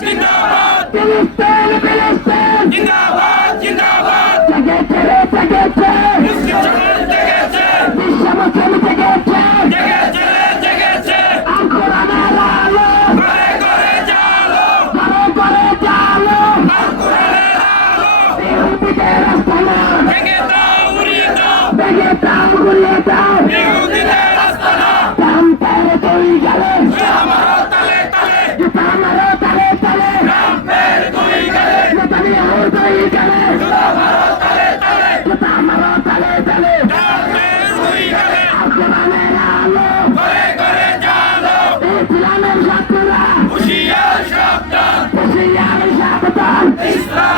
জিন্দাবাদ ফিলিস্তিন ফিলিস্তিন জিন্দাবাদ জিন্দাবাদ জেগেছে রে জেগেছে মুসলিম সমাজ জেগেছে বিশ্ব মুসলিম জেগেছে জেগেছে রে জেগেছে আল কোরআনের আলো ঘরে ঘরে জালো ঘরে ঘরে জালো আল কোরআনের আলো ইহুদিদের আস্তানা ভেঙে দাও উড়িয়ে দাও ভেঙে দাও গুলিয়ে দাও ইহুদিদের আস্তানা রামপের দুই গেলে আমারও তালে তালে জুতা মারো তালে তালে রামপের দুই গেলে নেতানিয়াহু দুই গেলে আমারও তালে তালে জুতা মারো তালে তালে রামপের দুই গেলে আল কোরআনের আলো ঘরে ঘরে জালো ইসলামের শত্রুরা হুঁশিয়ার সাবধান হুঁশিয়ার সাবধান ইসলাম